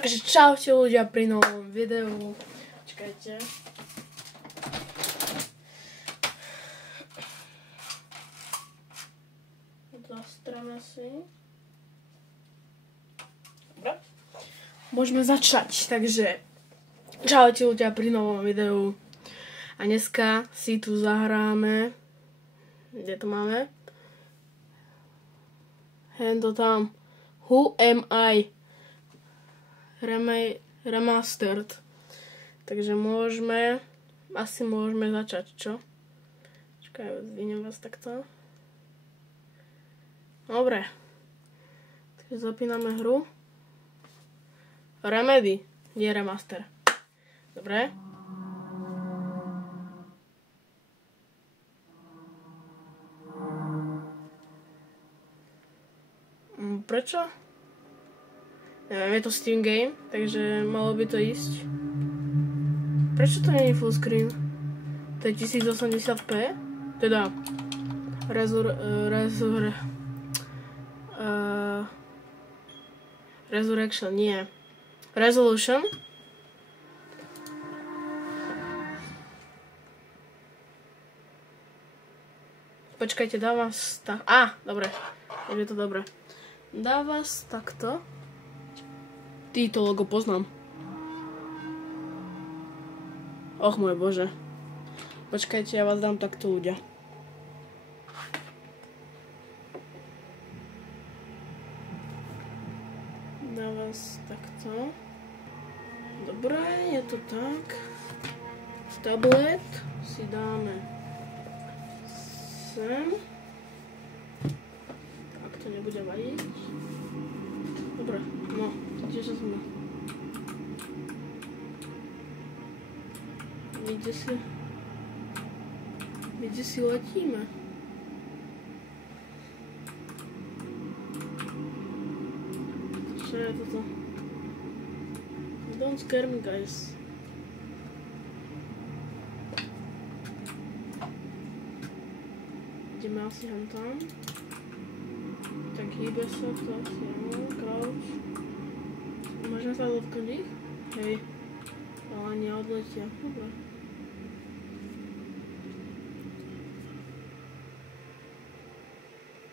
Takže čaute ľudia pri novom videu. Čakajte. Zastrame si. Dobre. Môžeme začať. Takže čaute ľudia pri novom videu. A dneska si tu zahráme. Kde to máme? Hento tam. Who am I? Remastered. Takže asi môžeme začať, čo? Čakaj, zdvihnem vás takto. Dobre. Takže zapíname hru. Remedy, nie remaster. Dobre. Prečo? Neviem, je to Steam game, takže malo by to ísť. Prečo to nie je full screen? To je 1080p? Teda Resurrection, nie. Resolution. Počkajte, dá vás tak... dobre. Je to dobre. Dá vás takto. Týto logo poznám. Och môj bože. Počkajte, ja vás dám takto ľudia. Dá vás takto. Dobre, je to tak. Tablet si dáme sem. Ak to nebude vadiť. Dobre, no. Kde sme? Kde si letíme? Čo je toto? Don't scare me, guys. Ideme asi tam. Tak hýbe sa to asi, couch. Môžeme sa dotknúť ich? Hej. Ale neodletia. Dobre.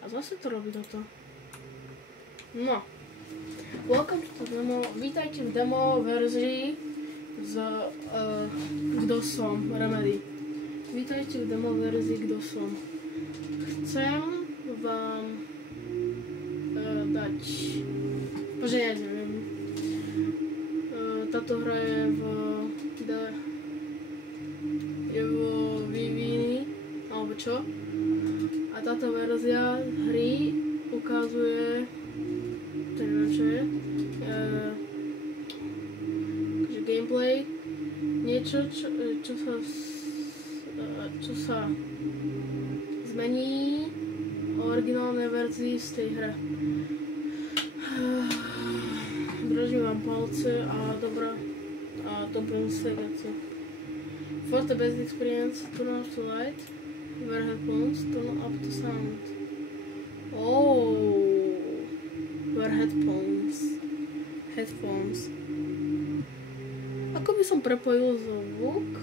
A zase to robí toto. No. Welcome to demo. Vítajte v demo verzii z Kdo som? Remedy. Vítajte v demo verzii Kdo som. Chcem vám dať... Bože, ja neviem. Táto hra je v vývini, alebo čo? A táto verzia hry ukazuje, to neviem čo je, takže gameplay, niečo, čo sa zmení o originálnej verzii z tej hry. Držím vám palce a dobrú instaláciu. For the best experience, turn off the light, wear headphones, turn up the sound. Wear headphones. Ako by som prepojil zvuk?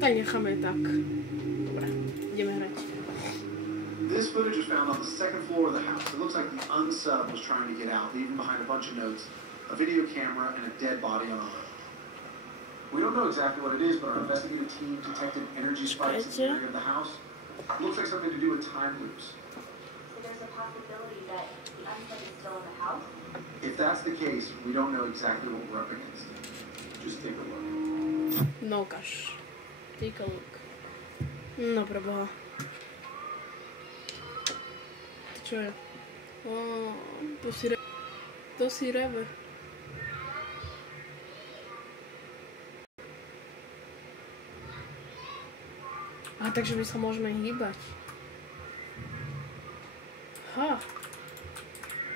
Tak necháme tak. Dobre, ideme hrať. This footage was found on the second floor of the house. It looks like the unsub was trying to get out, leaving behind a bunch of notes, a video camera, and a dead body on a roof. We don't know exactly what it is, but our investigative team detected energy spikes in the area of the house. It looks like something to do with time loops. So there's a possibility that the unsub is still in the house? If that's the case, we don't know exactly what we're up against. Just take a look. No, gosh. Take a look. No, preboha. To čo je? To si reve. Takže my sa môžeme hýbať.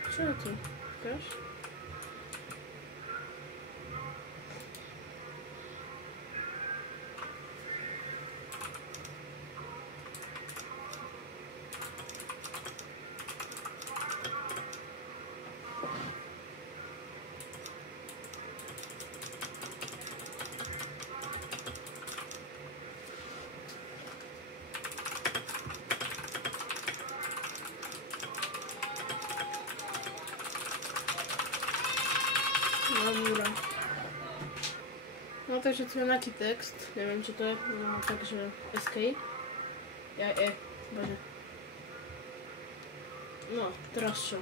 Čo je tu? Ukáž? že tu je nejaký text, neviem čo to je, no takže escape. Bože. No, teraz čo?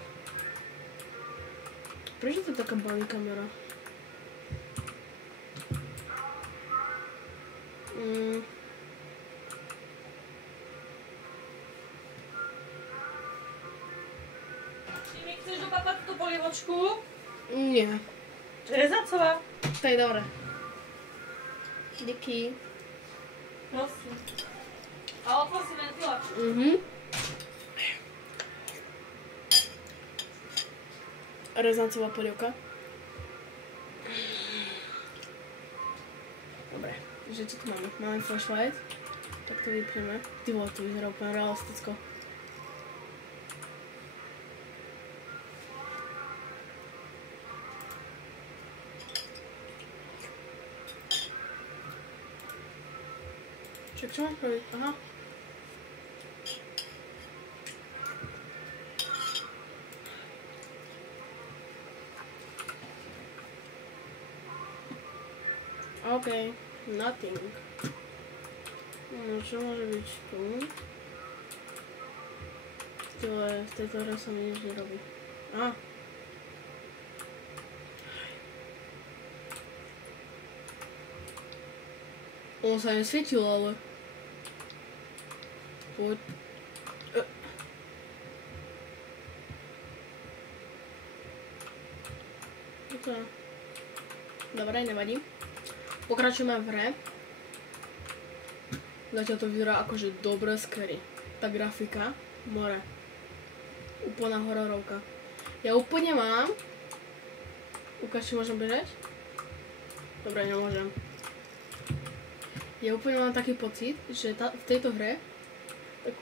Prečo to je taká balí kamera? Šimik, chceš dopapať tú polievočku? Nie. Rezacová. To je dobré. Díky. Prosím. A otvor si ventilač. Rezancová polievka. Dobre, že čo tu máme? Máme flashlight. Tak to vypneme. Ty vole, to vyzerá úplne realisticko. Čo máš spraviť? Aha. OK, nothing. No, čo môže byť tu? Tyhle, v tejto hre sa mi nič nerobí. On sa nesvietil, ale... Poď. Dobre, nevadí. Pokračujeme v hre. Zatiaľ to vyzerá akože dobre scary. Tá grafika, more. Úplná hororovka. Ja úplne mám... Ukáž, či môžem bežať? Dobre, nemôžem. Ja úplne mám taký pocit, že v tejto hre,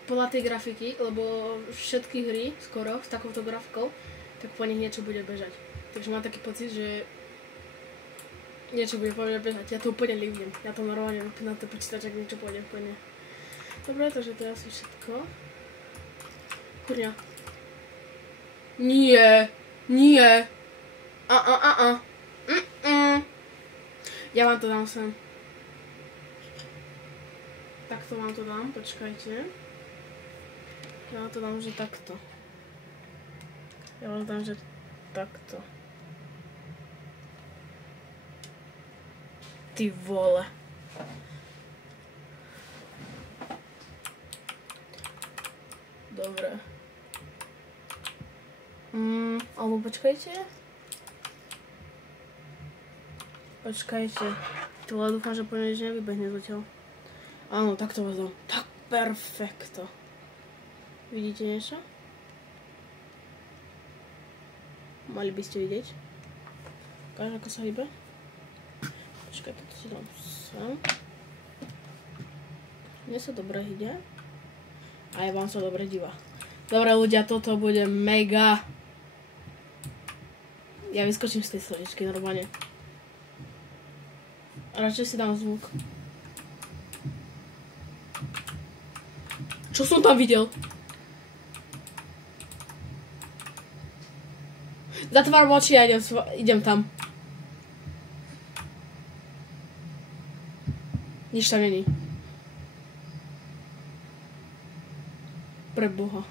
podľa tej grafiky, lebo všetky hry skoro s takouto grafikou, tak po nich niečo bude bežať. Takže mám taký pocit, že niečo bude po mne bežať. Ja to úplne livnem. Ja to normálne vypínam ten počítač, ak niečo pôjde úplne. Dobre, takže to je asi všetko. Kurňa. Nie. Nie. Ja vám to dám sem. Takto vám to dám, počkajte. Ja vám to dám, že takto. Ja vám dám, že takto. Ty vole. Dobre. Alebo počkajte. Počkajte. Ty vole, dúfam, že po mne nič nevybehne zatiaľ. Áno, tak to vás dám. Tak perfekto. Vidíte niečo? Mali by ste vidieť. Ukáž, ako sa hýbe. Počkaj, toto si dám sem. Mne sa dobre ide. A aj vám sa dobre díva. Dobre ľudia, toto bude mega. Ja vyskočím z tej slnečky normálne. A radšej si dám zvuk. Čo som tam videl? Zatváram oči a idem tam. Nič tam není. Pre Boha.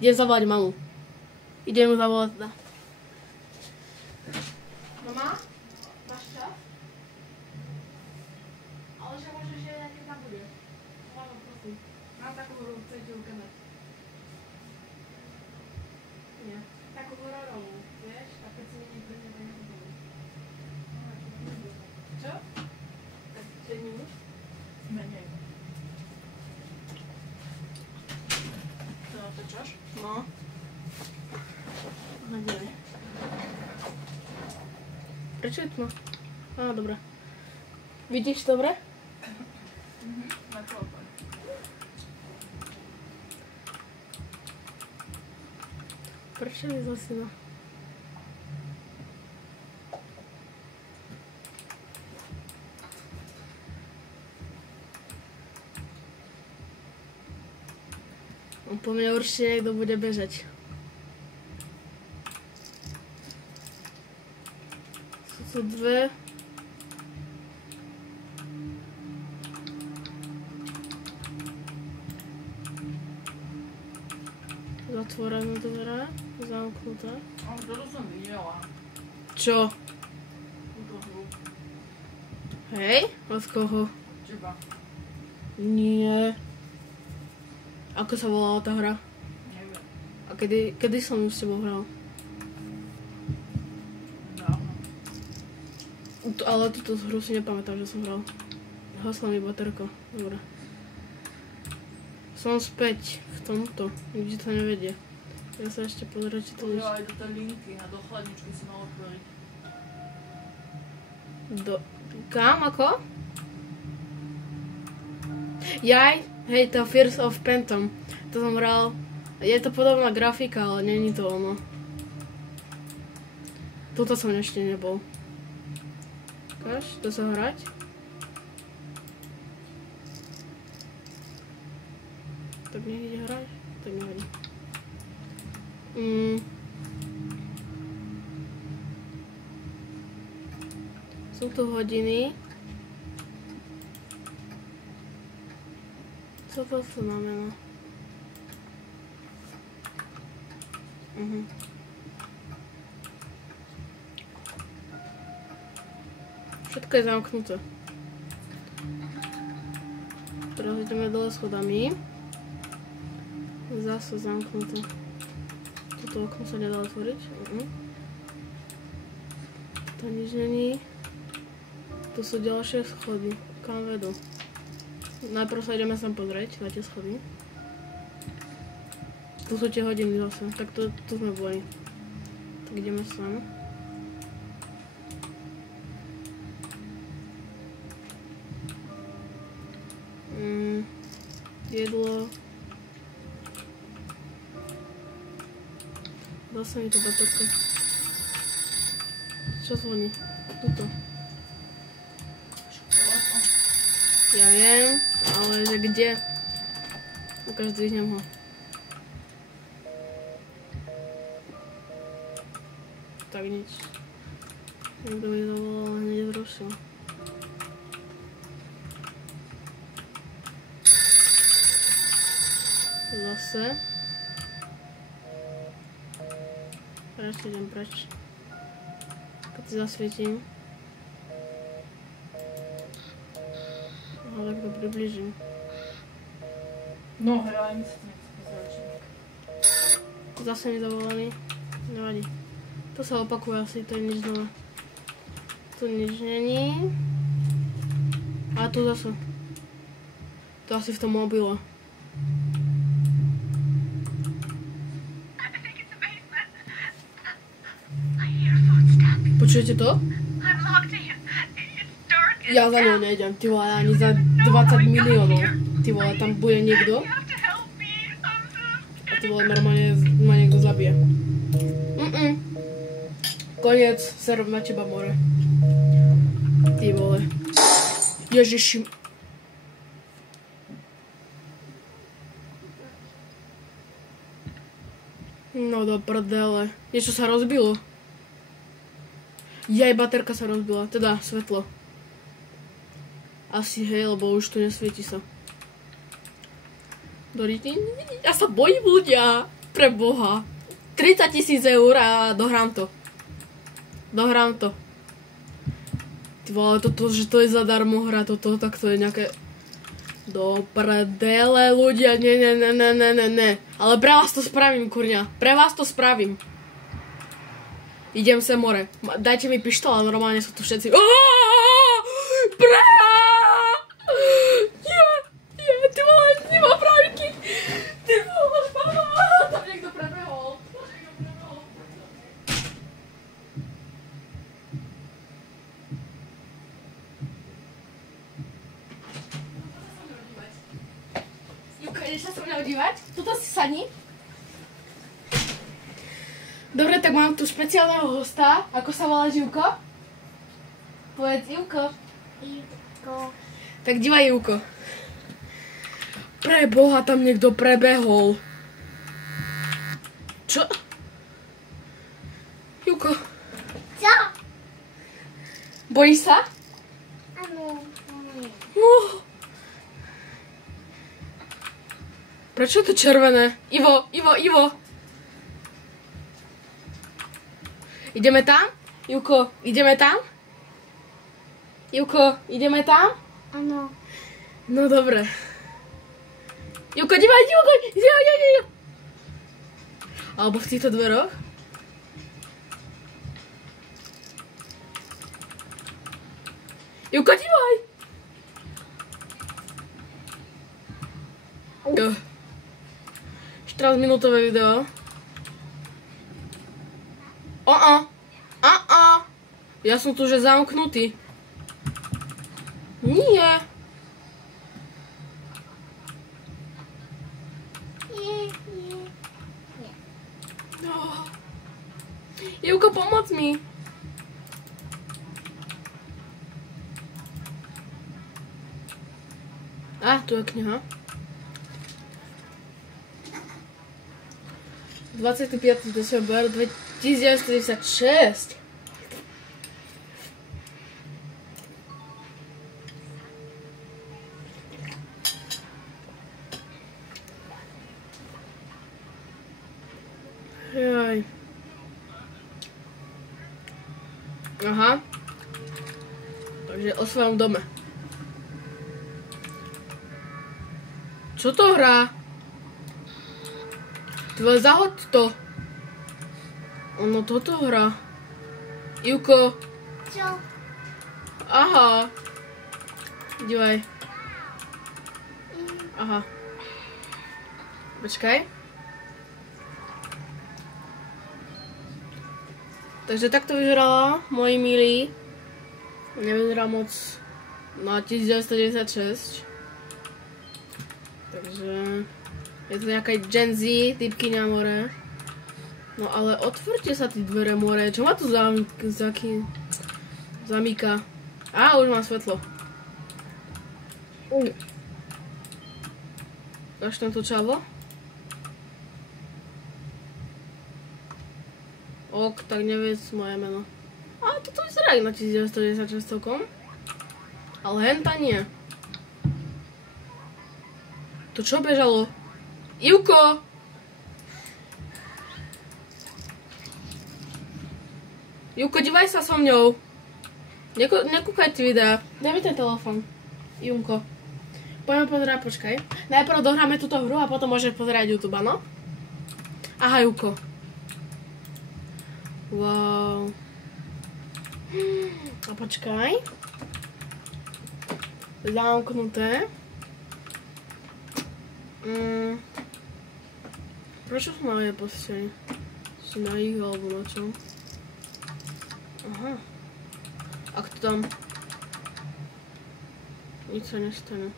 Idem zavolať mamu. Idem ju zavolať teda. Mama? Máš čas? Ale že môže, že keď tam bude. Mama, prosím. Mám takú hru, chcete ju kamer. Nie. Takú hororovú, vieš? A keď si mi neprejde, tak nebude. Čo? Tak čo je nič? Menej. To natočaš? No. Nadej. Prečo je tma? Á, dobré. Vidíš dobre? Na klope. Prečo je zase na... Po mne určite niekto bude bežať. Sú tu dve Otvorené dvere, zamknuté. Toto som videla. Čo? Túto hru. Hej? Od koho? Teba. Nie. Ako sa volala tá hra? Neviem. A kedy som ju s tebou hral? Dávno. Ale túto hru si nepamätám, že som hral. Hasla mi baterka. Dobre. Som späť v tomto. Nikde to nevedie. Ja sa ešte pozrieť, či to To už... aj do tej linky a do chladničky si mal otvoriť. Kam? Ako? Jaj, hej, to Fears of Phantom. To som hral. Je to podobná grafika, ale není to ono. Tuto som ešte nebol. Ukáž, to sa hrať? Tak nech ide hrať. Tak nevadí. Sú tu hodiny. Co to znamená? Všetko je zamknuté. Teraz ideme dole schodami. Zase zamknuté. Toto okno sa nedá otvoriť. To nič není. Tu sú ďalšie schody. Kam vedú? Najprv sa ideme sem pozrieť na tie schody. Tu sú tie hodiny zase. Tak tu sme boli. Tak ideme sem. Jedlo. Zase mi to baterka. Čo zvoní? Tuto. Ja viem, ale že kde? Ukáž, zdvihnem ho. Tak nič. Niekto mi zavolal, ale hneď zrušil. Zase. Teraz idem preč. Keď si zasvietím. Ale tak to približím. No, hej, ale mi sa to nechce pozerať. Zase mi zavolali. Nevadí. To sa opakuje asi, to je nič nové. Tu nič není. A tu zase. To asi v tom mobile. Počujete to? Ja za ňou nejdem, ty vole, ani za 20 miliónov. Ty vole, tam bude niekto. A ty vole, normálne ma niekto zabije. Koniec, serv na teba more. Ty vole. Ježiši. No do prdele. Niečo sa rozbilo. Jaj, baterka sa rozbila, teda svetlo. Asi hej, lebo už tu nesvieti sa. Doriti, ja sa bojím ľudia, pre Boha. 30 000 eur a dohrám to. Dohrám to. Ty vole, toto, že to je zadarmo hra, toto, tak to je nejaké... Do prdele, ľudia, ne. Ale pre vás to spravím, kurňa. Pre vás to spravím. Idem sem more. Dajte mi pištol a normálne sú tu všetci. Ty vole, nemá pravky. Ty vole, tam niekto prebehol. Juka, ideš sa mňa odívať? Tuto si sadni. Dobre, tak mám tu špeciálneho hosta. Ako sa volá Ivko? Povedz Ivko. Ivko. Tak dívaj Ivko. Pre Boha, tam niekto prebehol. Čo? Ivko. Čo? Bojíš sa? Áno. Prečo je to červené? Ivo. Ideme tam? Juko, ideme tam? Juko, ideme tam? Áno. No dobre. Juko, dívaj, Juko, dívaj. Alebo v týchto dveroch? Juko, dívaj! 14-minútové video. Ja som tu že zamknutý. Nie. No. Juko, pomoc mi. Tu je kniha. 25. december 1996. Jaj. Aha. Takže o svojom dome. Čo to hrá? Tvoje, zahoď to. Ono toto hrá. Juko. Čo? Aha. Dívaj. Aha. Počkaj. Takže takto vyzerala, moji milí. Nevyzerá moc na 1996. Takže je to nejaká Gen Z, typkyňa more. No ale otvorte sa tí dvere more. Čo ma tu zamýka? Už má svetlo. Dáš tam to čavo? Tak neviec moje meno. Toto vyzerá na 1996 celkom. Ale henta nie. To čo bežalo? Juko! Juko, dívaj sa so mňou. Nekúkaj ti videa. Daj mi ten telefon. Junko. Poďme pozerať, počkaj. Najprv dohráme túto hru a potom môžeš pozerať YouTube, áno? Aha, Juko. Wow. A počkaj. Zamknuté. Prečo sú na jej posteli? Sú na ich alebo na čom? Aha. A kto tam? Nič sa nestane.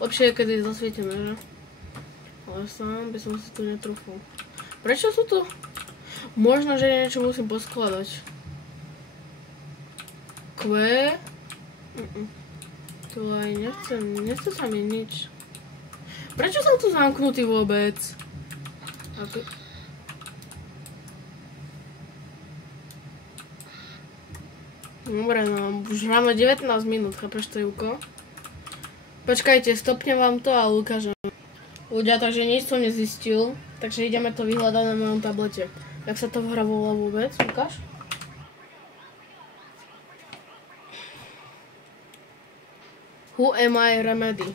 Lepšie je, keď je zasvietené, že? Ale sám by som si tu netrúfal. Prečo sú tu? Možno, že niečo musím poskladať. Tu aj nechce sa mi nič. Prečo som tu zamknutý vôbec? Dobre, no, už máme 19 minút, chápeš to, Juko? Počkajte, stopnem vám to a ukážem. Ľudia, takže nič som nezistil, takže ideme to vyhľadať na mojom tablete. Jak sa to hra volá vôbec, ukáž? Who am I Remedy?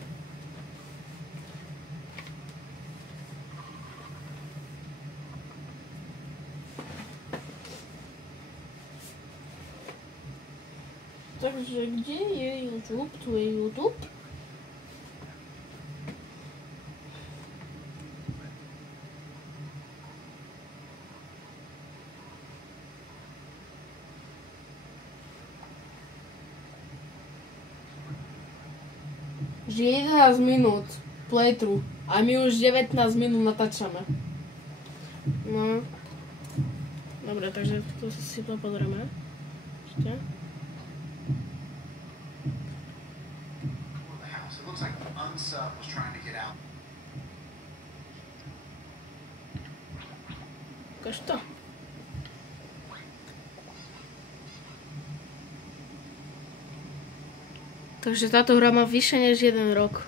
Takže kde je YouTube? Tu je YouTube. Že 11 minút playthrough a my už 19 minút natáčame. No. Dobre, takže to si to pozrieme. Ešte. Ukáž to. Takže táto hra má vyššie než 1 rok.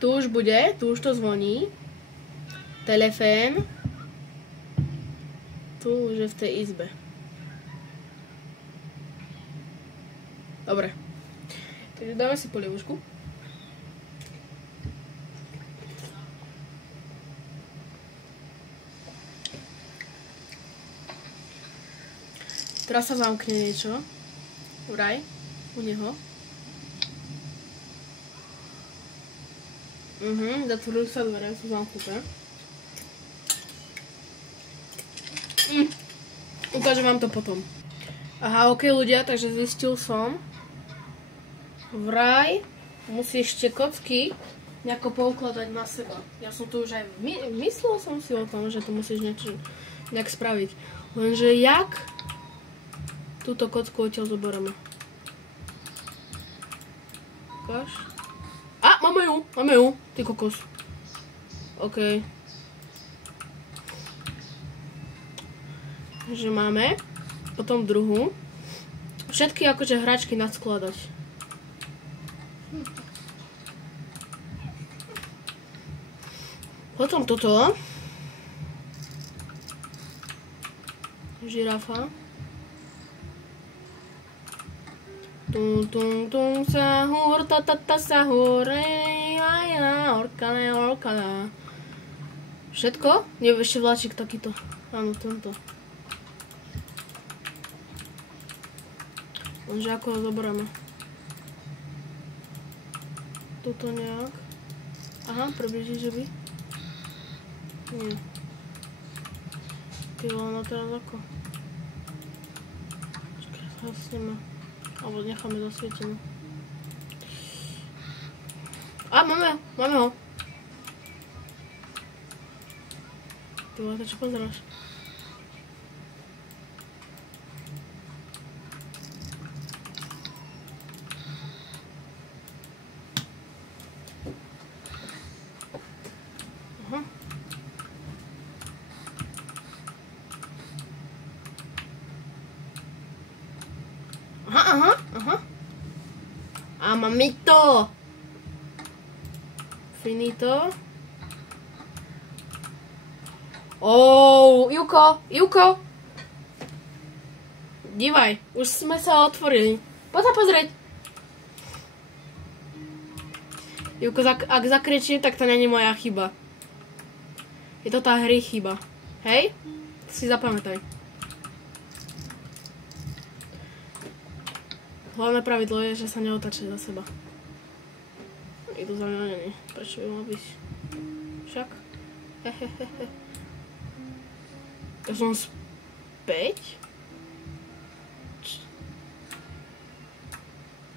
Tu už bude, tu už to zvoní. Telefón. Tu už je v tej izbe. Dobre. Takže dáme si polievočku. Teraz sa zamkne niečo. Vraj. U neho. Zatvorujú sa dvere, sú zamknuté. Ukážem vám to potom. Aha, ok ľudia, takže zistil som. Vraj musíš tie kocky nejako poukladať na seba. Ja som tu už aj myslel som si o tom, že to musíš nejak spraviť. Lenže jak túto kocku odtiaľ zoberieme? Ukáž. A, máme ju, ty kokos. OK. Takže máme potom druhú. Všetky akože hračky nadskladať. Potom toto. Žirafa. Tung tung tung sahur tatata sahur ja orkala. Všetko? Nie, ešte vláčik takýto. Áno, tento. Lenže ako ho zoberieme? Tuto nejak. Aha, približiť, že by? Nie. Ty ono teraz ako? Počkaj, zhasneme. Alebo necháme zasvietené. A, máme ho. Ty vole, to čo pozeráš? Aha. A máme to. Finito. Juko. Dívaj, už sme sa otvorili. Poď sa pozrieť. Juko, ak zakričím, tak to není moja chyba. Je to tá hry chyba. Hej? Si zapamätaj. Hlavné pravidlo je, že sa neotačí za seba. Idú za mňa, nie. Prečo by mal byť? Však? Hehehehe. Ja som späť?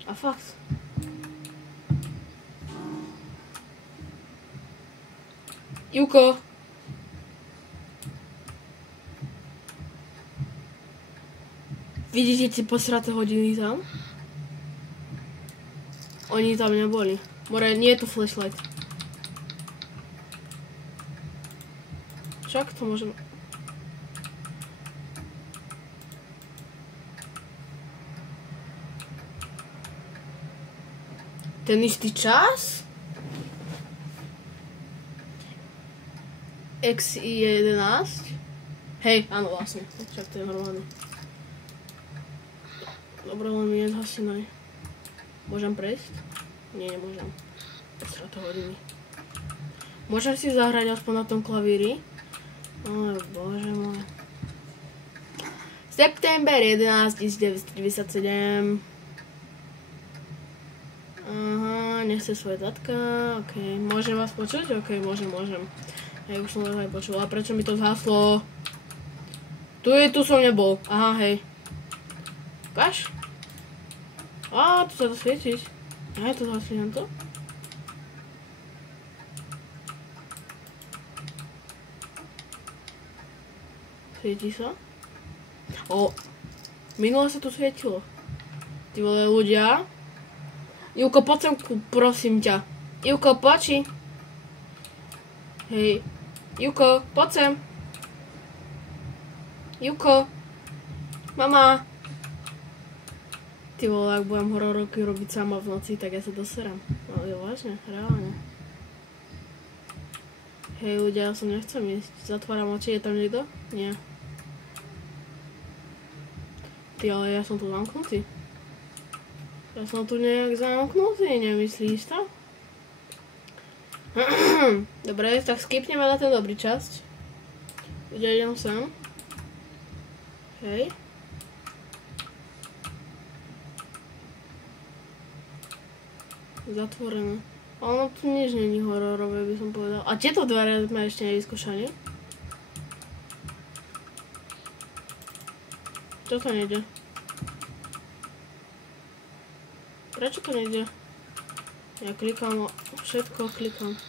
A fakt. Juko! Vidíte tie posraté hodiny tam? Oni tam neboli. More, nie je to flashlight. Však to môžem... Ten istý čas? XI11? Hej, áno vlastne. Však to je normálne. Dobre, len mi nezhasínaj. Môžem prejsť? Nie, nemôžem. Posraté hodiny. Môžem si zahrať aspoň na tom klavíri? Ale bože môj. September 11, 1997. Aha, nechce svoje datka. OK, môžem vás počuť? OK, môžem. Hej, už som vás aj počul. A prečo mi to zhaslo? Tu som nebol. Aha, hej. Ukáž? Á, tu sa to svietiť. Aj to zhasím to. Svieti sa? O, minule sa tu svietilo. Ty vole ľudia. Juko, poď sem, prosím ťa. Juko, počí. Hej. Juko, poď sem. Juko. Mama. Ty vole, ak budem hororoky robiť sama v noci, tak ja sa doserám. Ale vážne, reálne. Hej ľudia, ja som nechcem ísť. Zatváram oči, je tam niekto? Nie. Ty, ale ja som tu zamknutý. Ja som tu nejak zamknutý, nemyslíš to? Dobre, tak skipneme na ten dobrý časť. Ľudia, idem sem. Hej. Zatvorené. Ono tu nič není hororové, by som povedal. A tieto dvere sme ešte nevyskúšali. Čo to nejde? Prečo to nejde? Ja klikám, všetko klikám.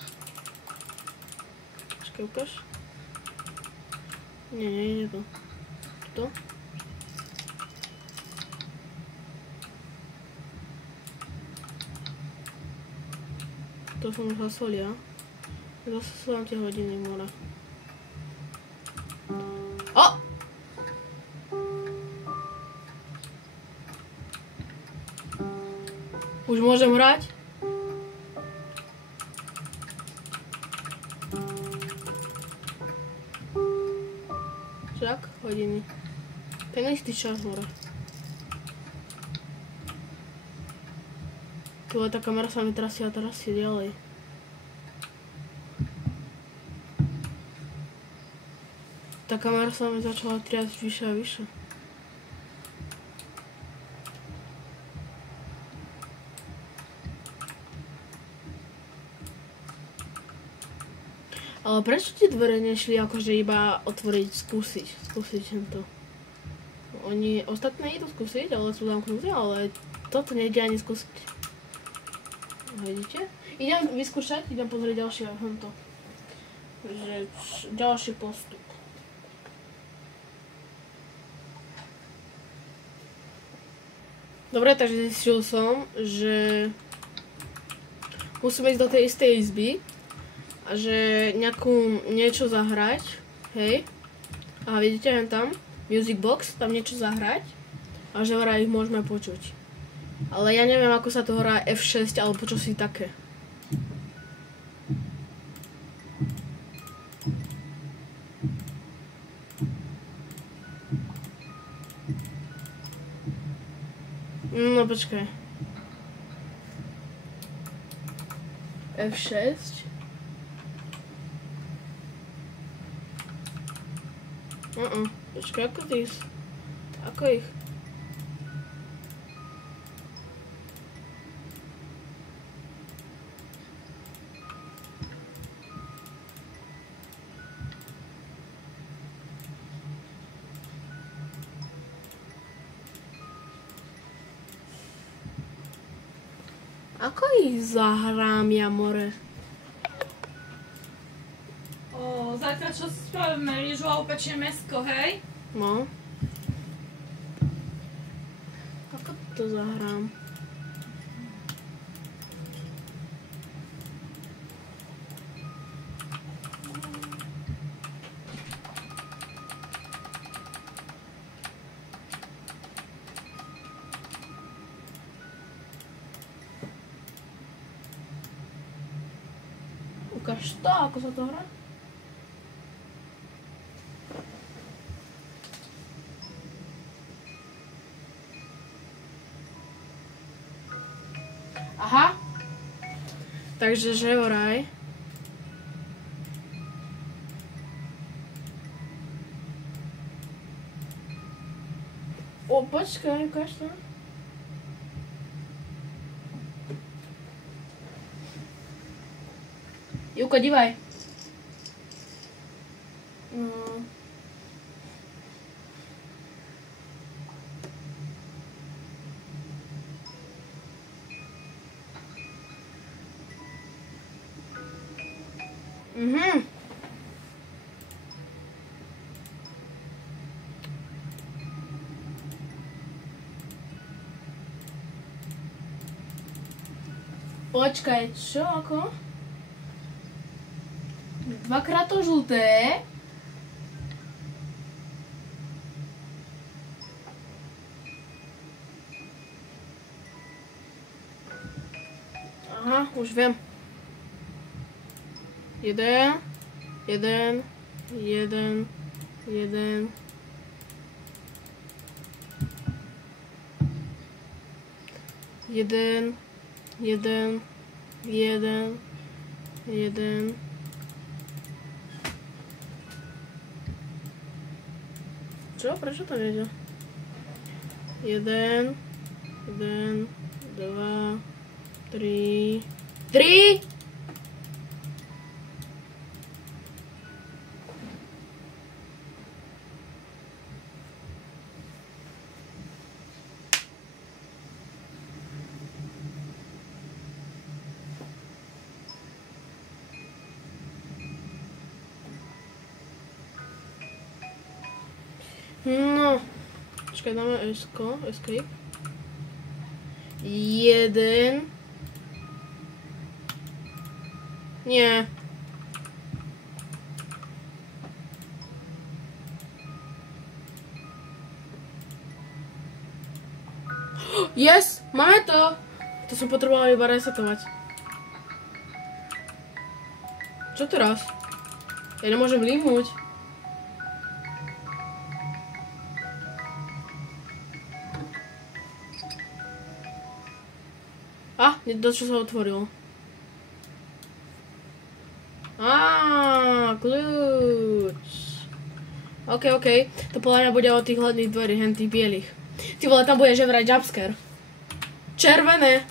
Počkej, ukáž. Nie, nejde to. To? To som už zasolia. Zase sú vám tie hodiny mora. O! Už môžem hrať? Však? Hodiny. Ten istý čas mora. Tá kamera sa mi trasie a trasie ďalej. Tá kamera sa mi začala triasť vyššie a vyššie. Ale prečo tie dvere nešli akože iba otvoriť, skúsiť to. Oni ostatné idú skúsiť, ale sú zamknuté, ale toto nejde ani skúsiť. Vidíte? Idem vyskúšať, idem pozrieť ďalšie hento. Takže ďalší postup. Dobre, takže zistil som, že musíme ísť do tej istej izby a že niečo zahrať, hej. A vidíte, len tam, music box, tam niečo zahrať a že vraj ich môžeme počuť. Ale ja neviem, ako sa to hrá F6 alebo čo si také. No počkaj. F6. Počkaj, ako ich? Ako ich zahrám ja, more? Zajtra čo si spravíme? Rýžu a upečieme mäsko, hej? No. Ako to zahrám? Ukáž to, ako sa to hrá? Aha. Takže že vraj. O, počkaj, ukáž to. Juko, dívaj. Počkaj, čo, ako? Dvakrát to žlté. Aha, už viem. Jeden. Jeden. Jeden. Jeden. Jeden. Jeden. Jeden. Jeden. Čo? Prečo to nejde? Jeden. Jeden. Dva. Tri. Tri! No, počkaj, dáme S-ko, escape. Jeden. Nie. Yes, máme to. To som potrebovala iba resetovať. Čo teraz? Ja nemôžem límnuť. Čo sa otvorilo? Kľúč. OK. To podľa mňa bude od tých hladných dverí, hen tých bielých. Ty vole, tam bude že vraj jumpscare. Červené.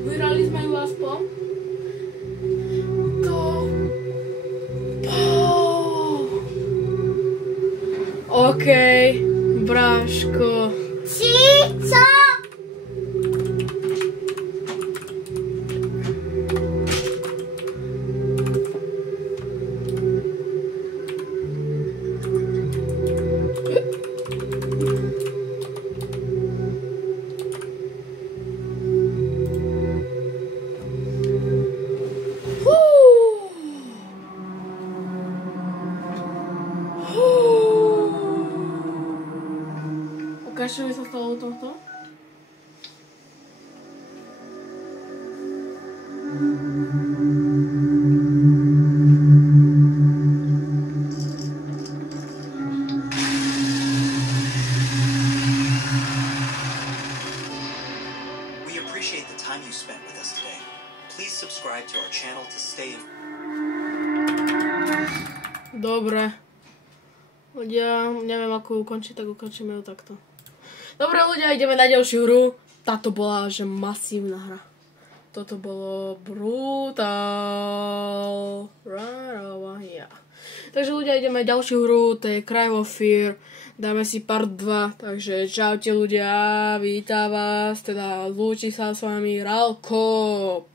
Vyhrali sme ju aspoň. OK, bráško. Co? Ukážte mi sa stalo tohto. We appreciate the time you spent with us today. Please subscribe to our channel to stay. Dobre. Ľudia, neviem ako ju ukončiť, tak ukončíme ju takto. Dobre ľudia, ideme na ďalšiu hru. Táto bola, že masívna hra. Toto bolo brutál. Takže ľudia, ideme na ďalšiu hru, to je Cry of Fear. Dáme si part 2, takže čaute ľudia, vítam vás, teda lúči sa s vami Ralko.